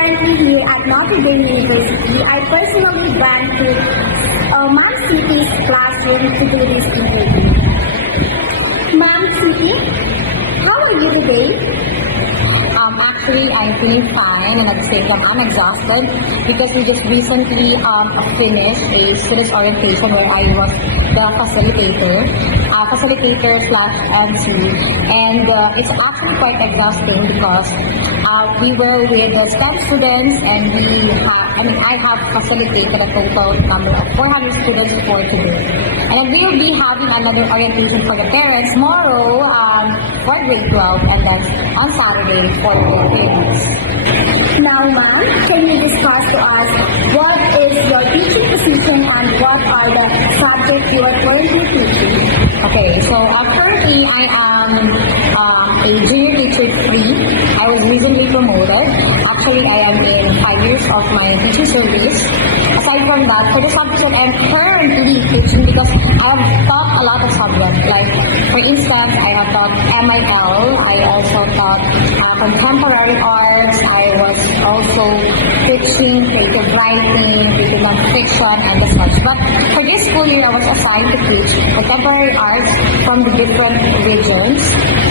currently here at Notre Dame University. I personally went to Ma'am City's classroom to do this interview. Ma'am City, how are you today? Actually, I'm feeling fine and at the same time I'm exhausted because we just recently finished a student orientation where I was the facilitator slash MC, and it's actually quite exhausting because we were with the STEM students and I have facilitated a total number of 400 students for today. And we will be having another orientation for the parents tomorrow for grade 12 and then on Saturday for grade 3. Now, ma'am, can you discuss to us what is your teaching position and what are the subjects you are currently teaching? Okay, so currently I am a junior teacher 3. I was recently promoted. Actually, I am in 5 years of my teaching service. Aside from that, for the subject that I'm currently teaching, because I have taught a lot of subjects. Like, for instance, I have taught MIL. I also taught contemporary arts. I was also teaching creative writing, creative nonfiction, and the such. But for this school year, I was assigned to teach contemporary arts from the different regions,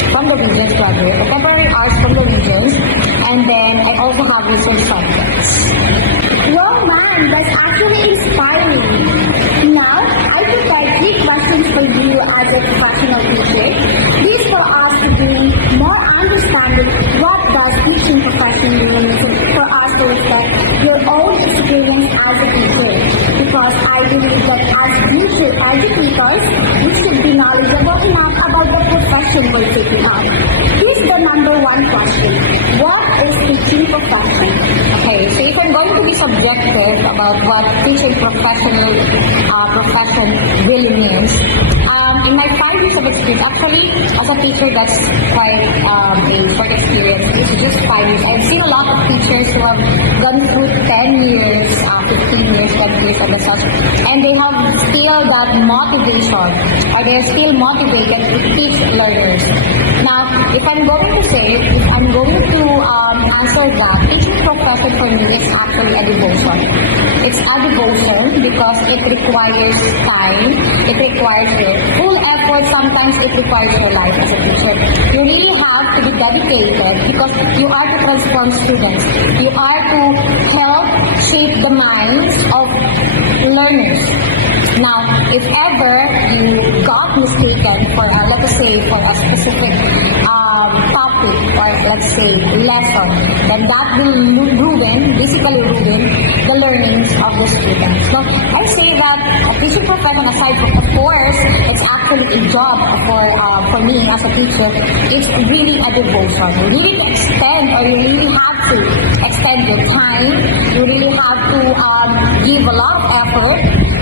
contemporary arts from the regions, and then I also have research subjects. Well, ma'am, that's actually inspiring. Now, I prepared 3 questions for you as a professional teacher. These for us to gain more understanding what does teaching profession mean for us to reflect your own experience as a teacher. Because I believe that as future educators, we should be knowledgeable enough about the profession we're taking up. Here's the number 1 question. What is teaching profession? Okay, so if I'm going to be subjective about what teaching profession really means, in my 5 years of experience, actually, as a teacher, that's quite a short experience. It's just 5 years. I've seen a lot of teachers who have gone through 10 years, 15 years, 20 years, and such, and they have still that motivation, or they're still motivated to teach learners. Now, if I'm going to answer that, teaching profession for me is actually a devotion. It's a devotion because it requires time, it requires your full effort, sometimes it requires your life as a teacher. You really have to be dedicated because you are to transform students. You are to help shape the minds of learners. Now, if ever you got mistaken for, let us say, for a specific topic or let's say lesson, then that will basically ruin the learnings of the students. So I say that a teaching profession, aside from, of course, it's actually a job for me as a teacher, it's really a devotion. You really have to extend your time. You really have to give a lot of effort.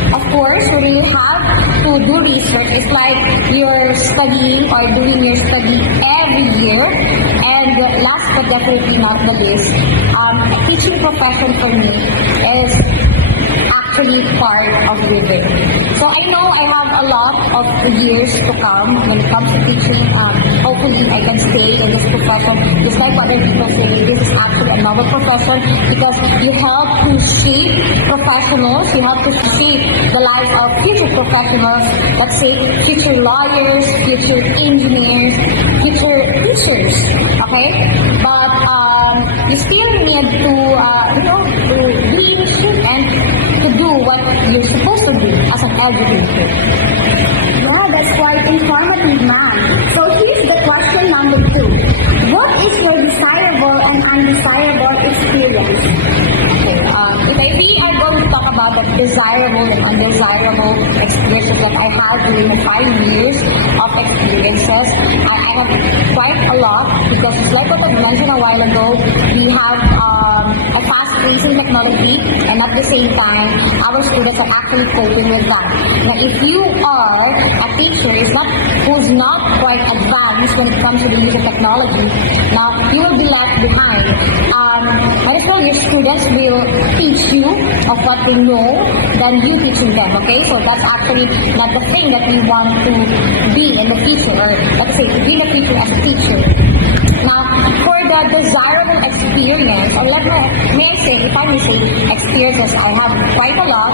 Of course, you really have to do research. It's like you're studying or doing your study every year. And last but definitely not the least, a teaching profession for me is actually part of living. So I know I have a lot of years to come when it comes to teaching. Hopefully I can stay in this profession just like other people say. This is actually a noble profession because you help to shape professionals, you help to shape the lives of future professionals, let's say future lawyers, future engineers, future teachers, okay? But you still need to, to be in shape and to do what you're supposed to do as an educator. Yeah, that's quite informative, ma'am. So here's the question number 2. What is your desirable and undesirable experience? Okay, if we are going to talk about the desirable and undesirable experiences that I had during the 5 years of experiences, I have quite a lot because it's like what I mentioned a while ago, we have a fast-pacing technology and at the same time, our students are actually coping with that. Now, if you are a teacher who's not quite advanced when it comes to the use of technology, now you will be left behind. Might as well your students will teach you of what they know than you teaching them, okay? So that's actually not the thing that we want to be in the future, or let's say to be in the future as a teacher. Now, Now, for the desirable experience, or may I say, if I may say experiences, I have quite a lot.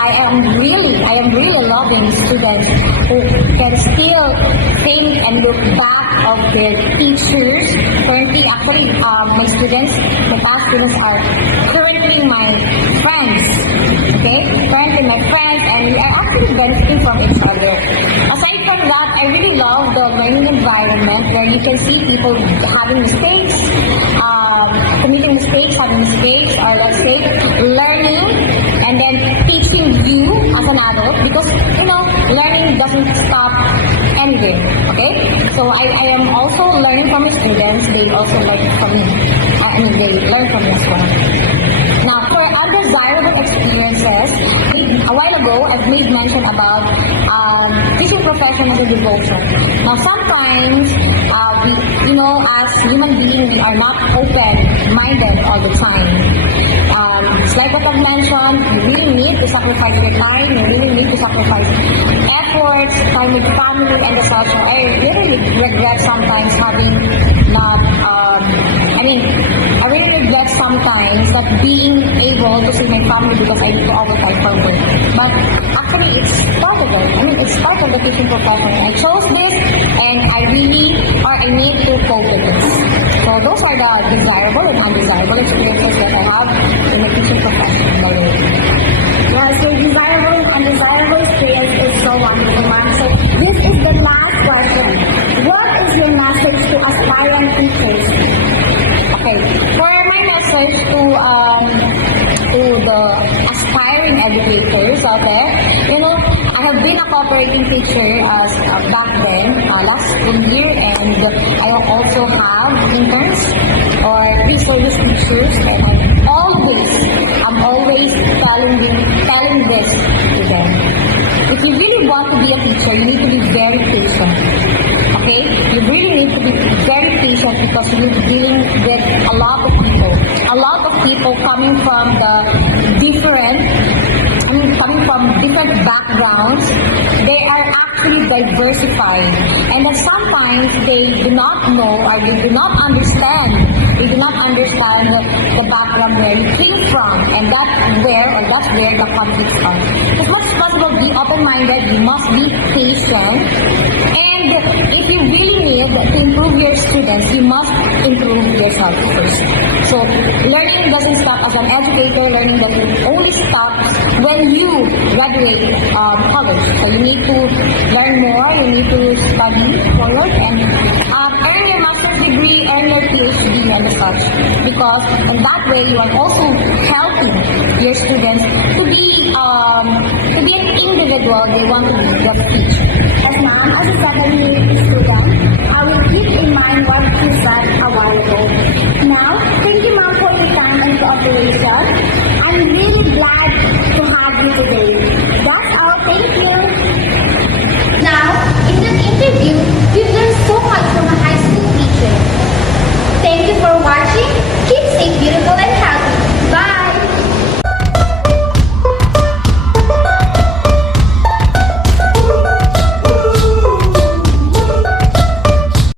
I am really loving students who can still think and look back of their teachers. Currently, actually, my students, the past students are currently my friends. Okay, currently my friends, and we are actually benefiting from each other. Aside from that, I really love the learning environment where you can see people having mistakes, committing mistakes, having mistakes, or let's say learning and then teaching you as an adult, because learning doesn't stop anywhere. Okay, so I am also learning from my students. They also learn from me. They learn from me as well. Now, for undesirable experiences, a while ago, I've made mention about teaching profession as a devotion. Now, sometimes, as human beings, we are not open-minded all the time. It's like what I've mentioned, you really need to sacrifice your time, you really need to sacrifice efforts, time with family, and such. I really regret sometimes having not, I really regret sometimes not being able to see my family because I need to overtime for work. But actually, it's part of it. It's part of the teaching profession. I chose this, and I need to cope with this. So those are the desirable and undesirable experiences that I have in the teaching profession. Well, so desirable and undesirable experience is so wonderful, ma'am. So this is the last question. What is your message to aspiring teachers? Okay, for my message to the aspiring educators out there, I have been a cooperating teacher back then, last school year, and I also have interns or pre-service teachers, and I'm always telling this to them. If you really want to be a teacher, you need to be very patient. Okay? You really need to be very patient because you're dealing with a lot of people coming from different backgrounds. They are actually diversified, and that sometimes they do not know or they do not understand. They do not understand the background where you came from, and that's where the conflicts are. As much as possible, be open-minded. You must be patient, and if you really need to improve your students, you must improve yourself first. So learning doesn't stop as an educator. Learning doesn't only stop when you graduate college. So you need to learn more. You need to study forward and earn your master's degree, earn your PhD and such. Because in that way, you are also helping your students to be an individual they want to be, just teach. As ma'am, as a